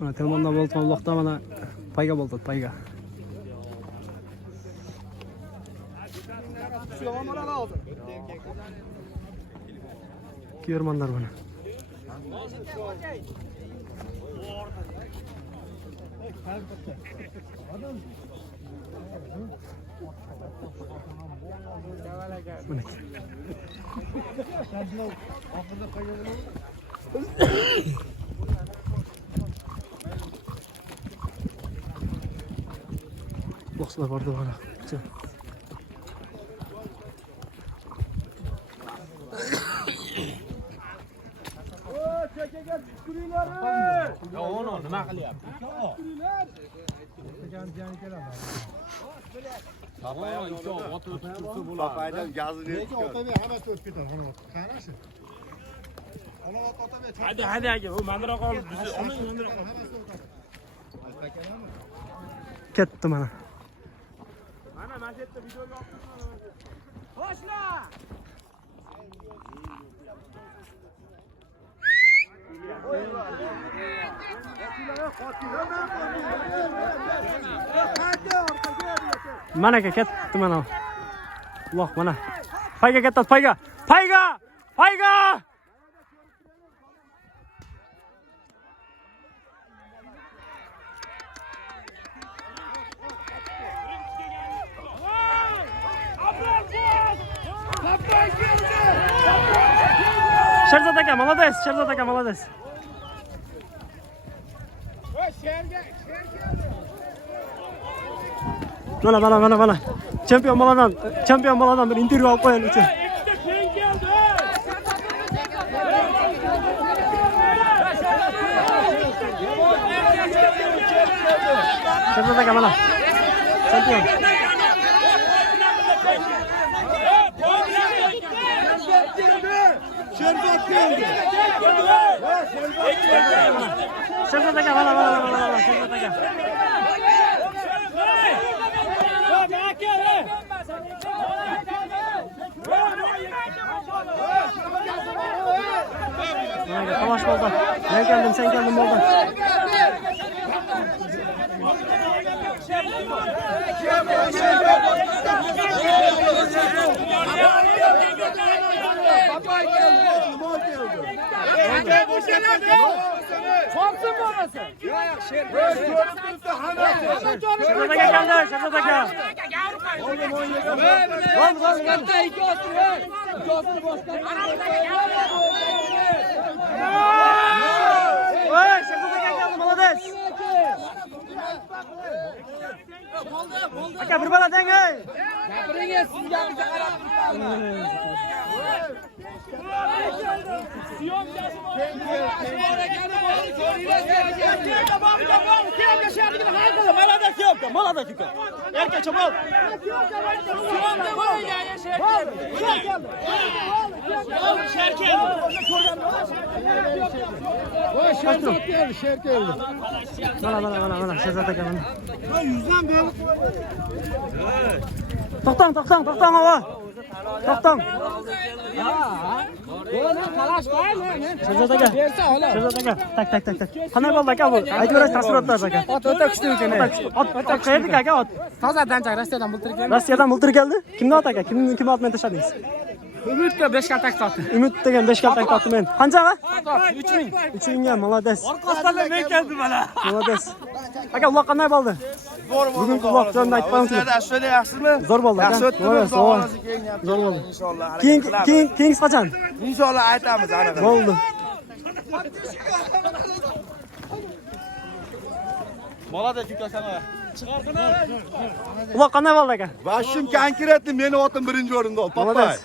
Mana telmonda bo'ldi, Allohda mana payga bo'ldi, payga. Kuyermanlar buni. Boxlar vardı bana. Onu nima qilyapti? Papaydan gazini Lekin otabe hammasi o'tib ketadi, mana qarashi. Ana otabe. Hadi aka, bu mandiroq olib bizni olmang, mandiroq. Hammasi o'tadi. Ketdi mana. Mana shu yerda videoga olib boshla. Mana ketdi mana. Alloh mana. Payga ketdi, payga. Payga! Payga! Sherzod aka, молодец, Sherzod aka, молодец. Mana. Champion boladan bir intervyu olib qo'yaylik uchun. Sherzod aka mana. Champion. Sherzod aka mana, Sherzod aka. Savaş oldu. Ben geldim, sen geldin oldu. Çorsun mu orası? Şurada geldi, şurada gel. Oy, şurada geldi, молодец. Aka bir bala deng ey. Gapiringiz, sizga biza qarab Молодец. Erkek çabuk. Mana, Sherzod aka mana. To'xtang havo. To'xtang. Sherzod aka. Tak. Qanday bo'ldi aka bu? Aytaverish taassurotlar aka. Ot o'ta kuchli ekan. Ot qayerdik aka ot? Toza danchaq Rossiyadan bultirib keldi. Rossiyadan bultirib keldi. Kimni ot aka? Kimni ot men tashladingiz? Umidga 5 kaltak tortdi. Umid degan 5 kaltak tortdi men. Qanchaga? 3000. 3000 ga, молодец. Orqasidan men keldi mana. Молодец. Aka uloq qanday bo'ldi? Bugun uloq jonda aytmoqchi. Shöyle yaxshimi? Zo'r bo'ldi aka. Yaxshi o'tdi. Zo'r bo'ldi. Inshaalloh. Keyin qachon? Inshaalloh aytamiz anaqa. Bo'ldi. Молодец ukasana. Uloq qanday bo'ldi aka? Bashim konkretni meni otim birinchi o'rinda ol. Papay. Молодец.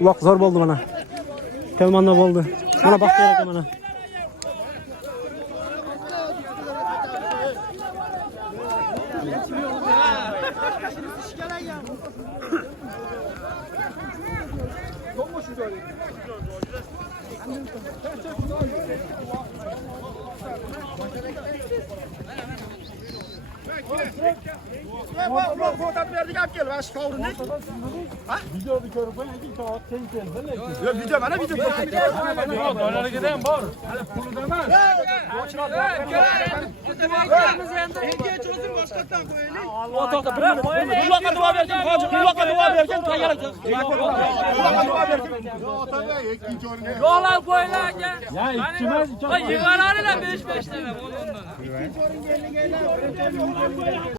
Uloq zo'r bo'ldi mana. Telmonda bo'ldi. Mana Baxtiyor aka mana. Fotoğraf verdik hep gel. Ben şu kavrunu. Videoyu görüp ben iki saat sen Yok video bana video. Yok, dolara gideyim bor. Yok lan koylar ya. Ya içmez. Ay yıkararıyla 5-5 lira.